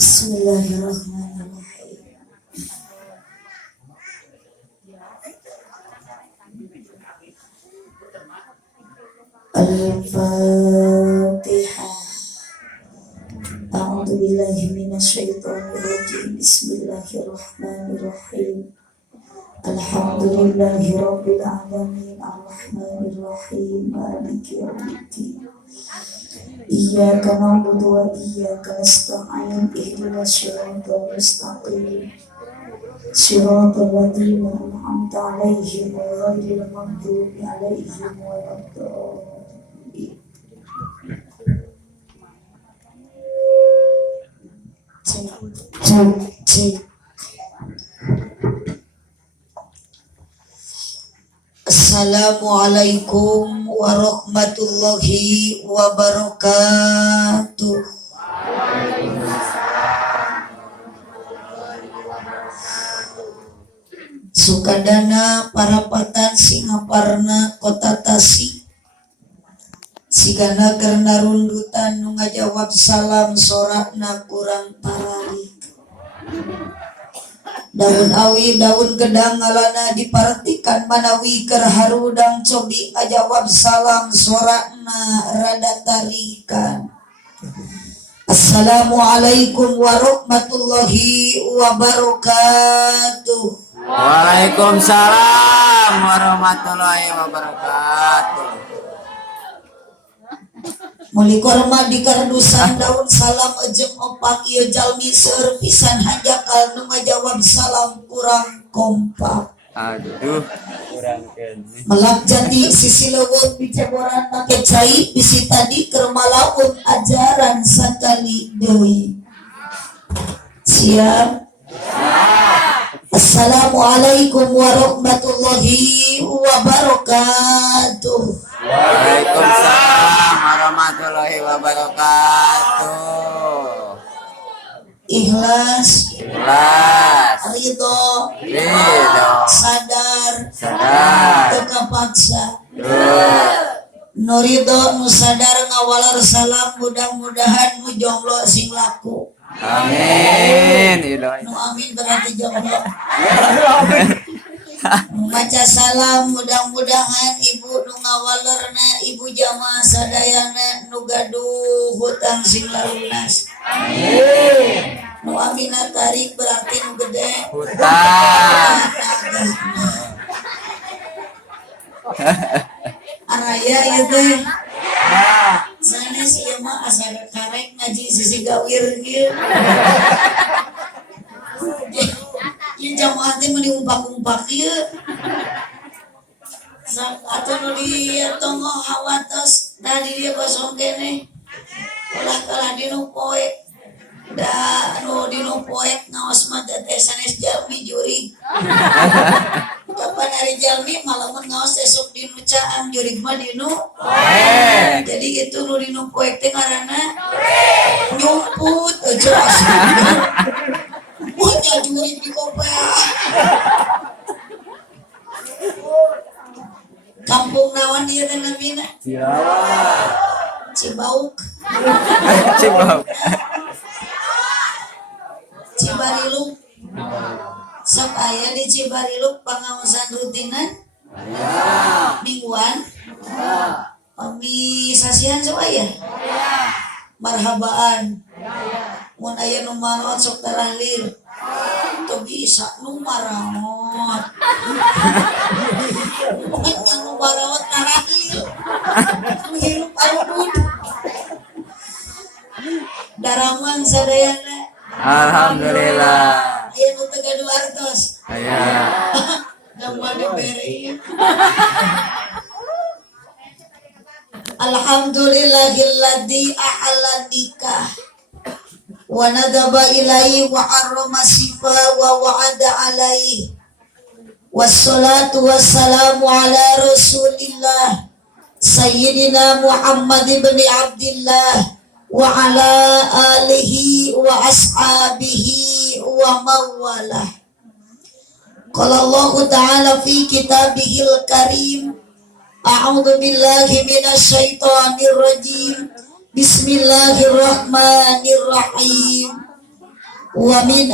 Bismillahirrahmanirrahim. Al-Fatihah. A'udzu billahi minasyaitonir rajim. Bismillahirrahmanirrahim. Alhamdulillahi rabbil alamin. Arrahmanir rahim. Maliki yaumiddin. Iyyaka na'budu wa iyyaka nasta'in. Ihdinas siratal mustaqim. Shiratal ladzina an'amta 'alaihim ghairil maghdubi 'alaihim waladdallin. Cek. Assalamualaikum warahmatullahi wabarakatuh. Sukadana parapatan Singaparna Kota Tasik sigana karena rundutan nu ngajawab salam sorakna kurang paralik. Daun awi daun gedang ngalana dipartikan manawi keur harudang cobi ajawab salam sorakna rada tarikan. Assalamualaikum warahmatullahi wabarakatuh. Waalaikumsalam warahmatullahi wabarakatuh. Muli korma di kardusan daun salam ejeng opak ieu jalmi seueur pisan hajakal nu ngajawab salam kurang kompak. Aduh, kurang kene. Melak jati sisi leuweung biceboran make cai bisi tadi keur malaun ajaran sakali deui. Siap? Assalamualaikum warahmatullahi wabarakatuh. Waalaikumsalam warahmatullahi wabarakatuh. Ikhlas, ridho, sadar, teu kapaksa. Nu ridho nu sadar ngawalar salam mudah-mudahan nu jomblo sing laku. Amin. Nu amin berarti jomblo. Maca salam mudah-mudahan ibu nu ngawalerna ibu jamaah sadayana nu gaduh hutang sing lalunas. Amin. Nu amina tarik berarti nu gede Hutang. Araya ieu teh. Sanes ieu mah asa karek ngaji sisi gawir kieu. Ieu jamaah teh meuli umpak-umpak ieu. Atuh nu di tongo hawatos da di dieu kosong keneh. Ulah kalah dinu poe. Da anu dinu poe ngaos mah teh sanes jalmi jurig. Kapan hari jalmi malamun ngaos esuk dinu caang jurig mah dinu poe. Jadi itu nu dinu poe teh ngaranna nyumput jelas. Punya jurig di kopea. Kampung naon ieu teh namina? Cibauk. Cibauk. Cibariluk. Sok aya di Cibariluk pangaosan rutinan? Mingguan? Pamisasihan sok aya? Marhabaan. Mun aya nu maot sok tarahlil. Teu bisa nu maraot. Pokoknya nu maraot tarahlil. Hirup aludud. Daramang sadayana. Alhamdulillah. Aya nu teu gaduh artos. Aya. Gambar diberi. Alhamdulillahilladzi ahalla nikah wa nadaba ilaihi wa harrama sifa wa wa'ada alaihi wassalatu wassalamu ala rasulillah sayyidina Muhammad ibn Abdillah wa ala alihi wa ashabihi wa mawalah. Qala Allah ta'ala fi kitabihil karim a'udzu billahi minasyaitonir rajim. Bismillahirrahmanirrahim. wa min